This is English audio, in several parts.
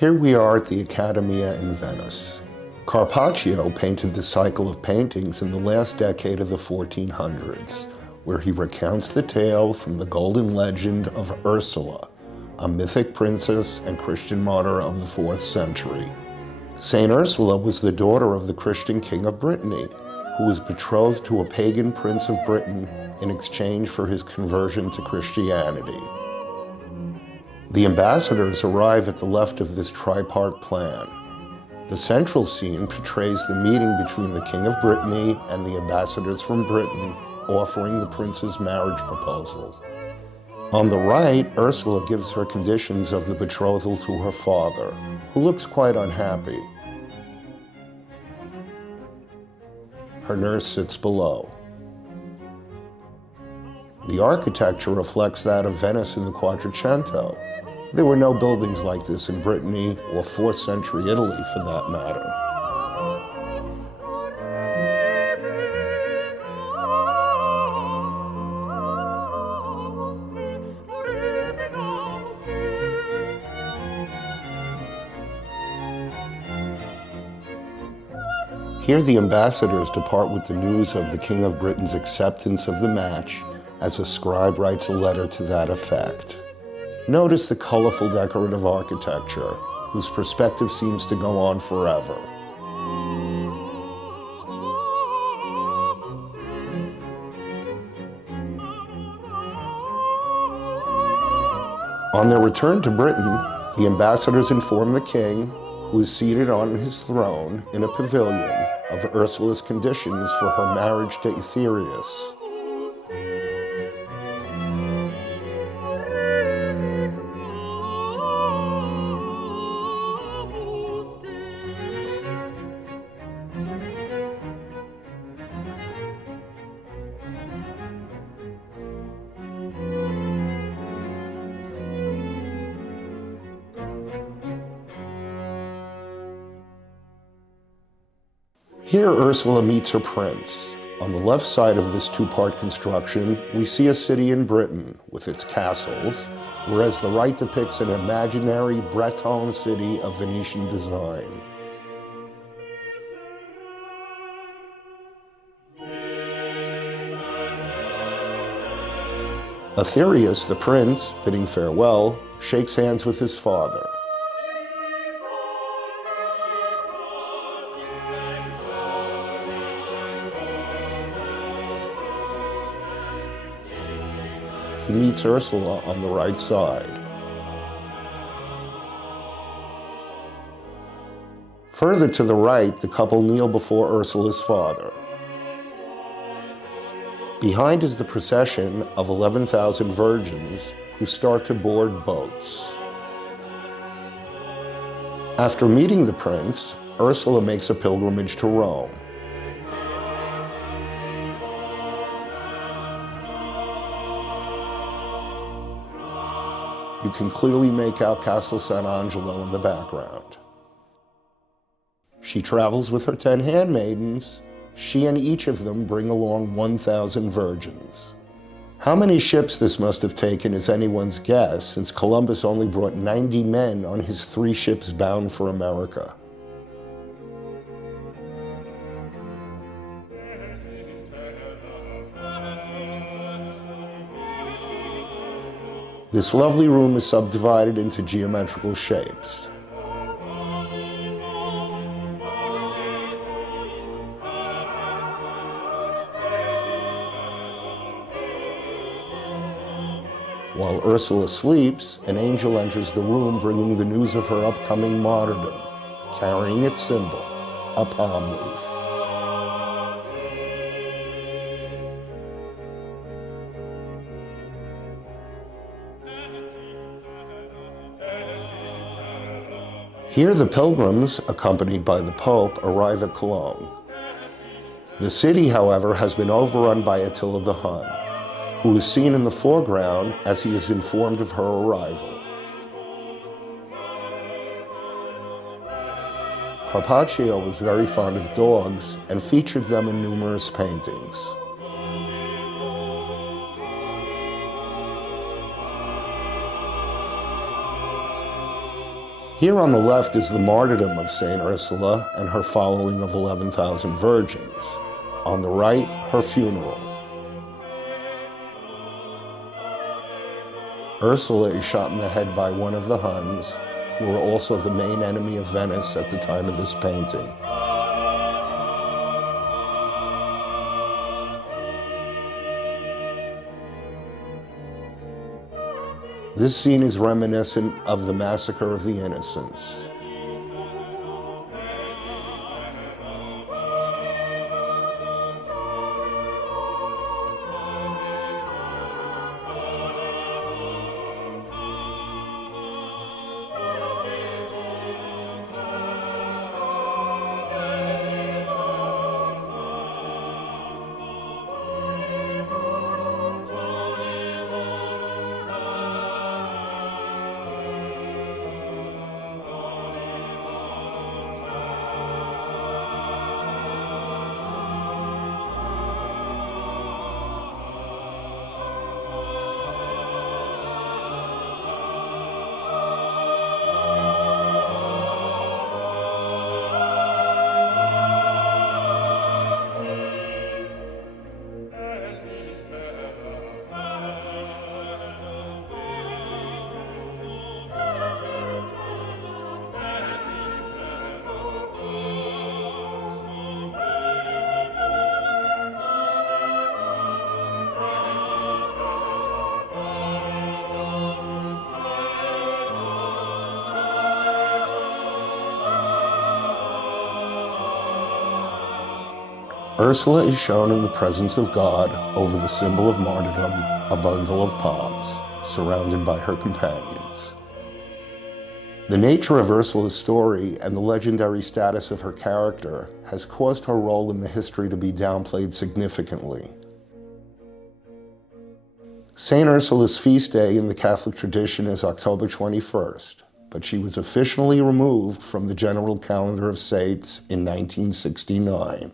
Here we are at the Accademia in Venice. Carpaccio painted this cycle of paintings in the last decade of the 1400s, where he recounts the tale from the Golden Legend of Ursula, a mythic princess and Christian martyr of the 4th century. St Ursula was the daughter of the Christian king of Brittany, who was betrothed to a pagan prince of Britain in exchange for his conversion to Christianity. The ambassadors arrive at the left of this tripart plan. The central scene portrays the meeting between the King of Brittany and the ambassadors from Britain offering the prince's marriage proposal. On the right, Ursula gives her conditions of the betrothal to her father, who looks quite unhappy. Her nurse sits below. The architecture reflects that of Venice in the Quattrocento. There were no buildings like this in Brittany or 4th century Italy for that matter. Here the ambassadors depart with the news of the King of Britain's acceptance of the match as a scribe writes a letter to that effect. Notice the colorful decorative architecture, whose perspective seems to go on forever. On their return to Britain, the ambassadors inform the king, who is seated on his throne in a pavilion, of Ursula's conditions for her marriage to Aetherius. Here Ursula meets her prince. On the left side of this two-part construction, we see a city in Britain with its castles, whereas the right depicts an imaginary Breton city of Venetian design. Aetherius, the prince, bidding farewell, shakes hands with his father. He meets Ursula on the right side. Further to the right, the couple kneel before Ursula's father. Behind is the procession of 11,000 virgins who start to board boats. After meeting the prince, Ursula makes a pilgrimage to Rome. You can clearly make out Castle Sant'Angelo in the background. She travels with her 10 handmaidens. She and each of them bring along 1,000 virgins. How many ships this must have taken is anyone's guess, since Columbus only brought 90 men on his 3 ships bound for America. This lovely room is subdivided into geometrical shapes. While Ursula sleeps, an angel enters the room bringing the news of her upcoming martyrdom, carrying its symbol, a palm leaf. Here the pilgrims, accompanied by the Pope, arrive at Cologne. The city, however, has been overrun by Attila the Hun, who is seen in the foreground as he is informed of her arrival. Carpaccio was very fond of dogs and featured them in numerous paintings. Here on the left is the martyrdom of St Ursula and her following of 11,000 virgins. On the right, her funeral. Ursula is shot in the head by one of the Huns, who were also the main enemy of Venice at the time of this painting. This scene is reminiscent of the Massacre of the Innocents. Ursula is shown in the presence of God over the symbol of martyrdom, a bundle of palms, surrounded by her companions. The nature of Ursula's story and the legendary status of her character has caused her role in the history to be downplayed significantly. St. Ursula's feast day in the Catholic tradition is October 21st, but she was officially removed from the general calendar of saints in 1969.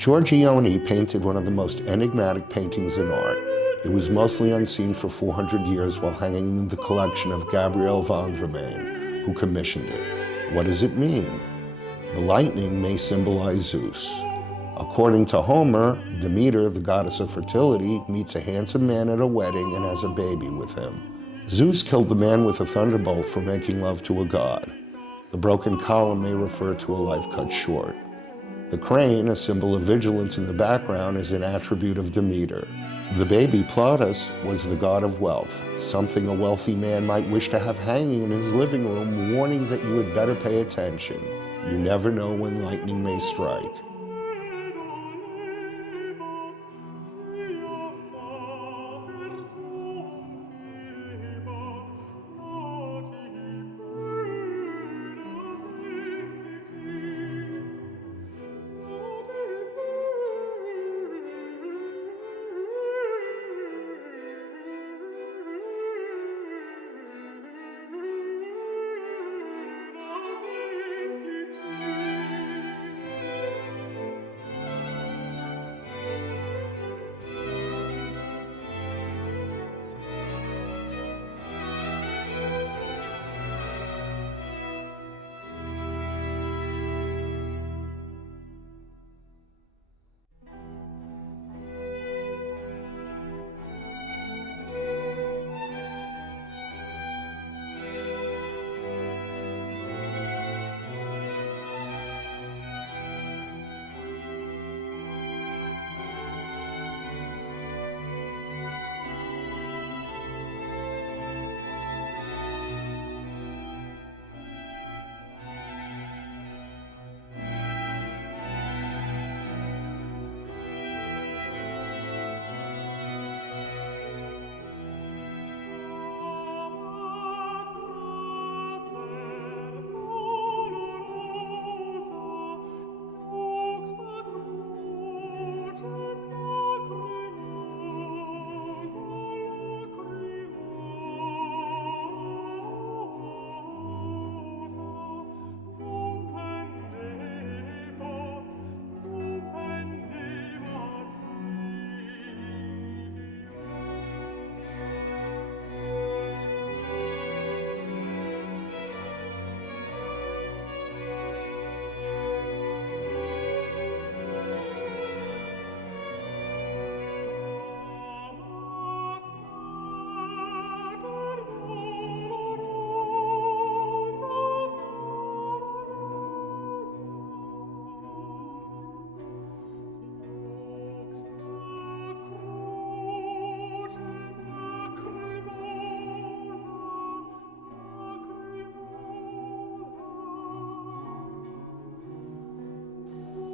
Giorgione painted one of the most enigmatic paintings in art. It was mostly unseen for 400 years while hanging in the collection of Gabriel Vendramin, who commissioned it. What does it mean? The lightning may symbolize Zeus. According to Homer, Demeter, the goddess of fertility, meets a handsome man at a wedding and has a baby with him. Zeus killed the man with a thunderbolt for making love to a god. The broken column may refer to a life cut short. The crane, a symbol of vigilance in the background, is an attribute of Demeter. The baby, Plautus, was the god of wealth, something a wealthy man might wish to have hanging in his living room, warning that you had better pay attention. You never know when lightning may strike.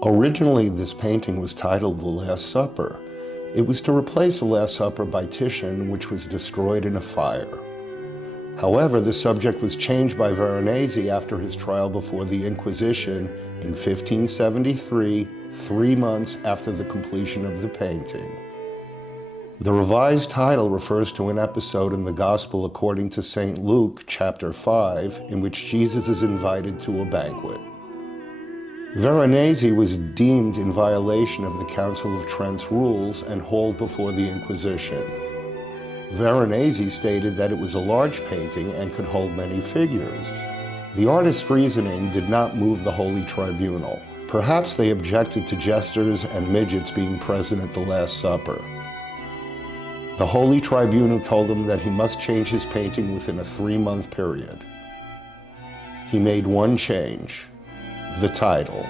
Originally, this painting was titled The Last Supper. It was to replace The Last Supper by Titian, which was destroyed in a fire. However, the subject was changed by Veronese after his trial before the Inquisition in 1573, 3 months after the completion of the painting. The revised title refers to an episode in the Gospel according to St Luke, chapter 5, in which Jesus is invited to a banquet. Veronese was deemed in violation of the Council of Trent's rules and hauled before the Inquisition. Veronese stated that it was a large painting and could hold many figures. The artist's reasoning did not move the Holy Tribunal. Perhaps they objected to jesters and midgets being present at the Last Supper. The Holy Tribunal told him that he must change his painting within a 3-month period. He made one change: the title.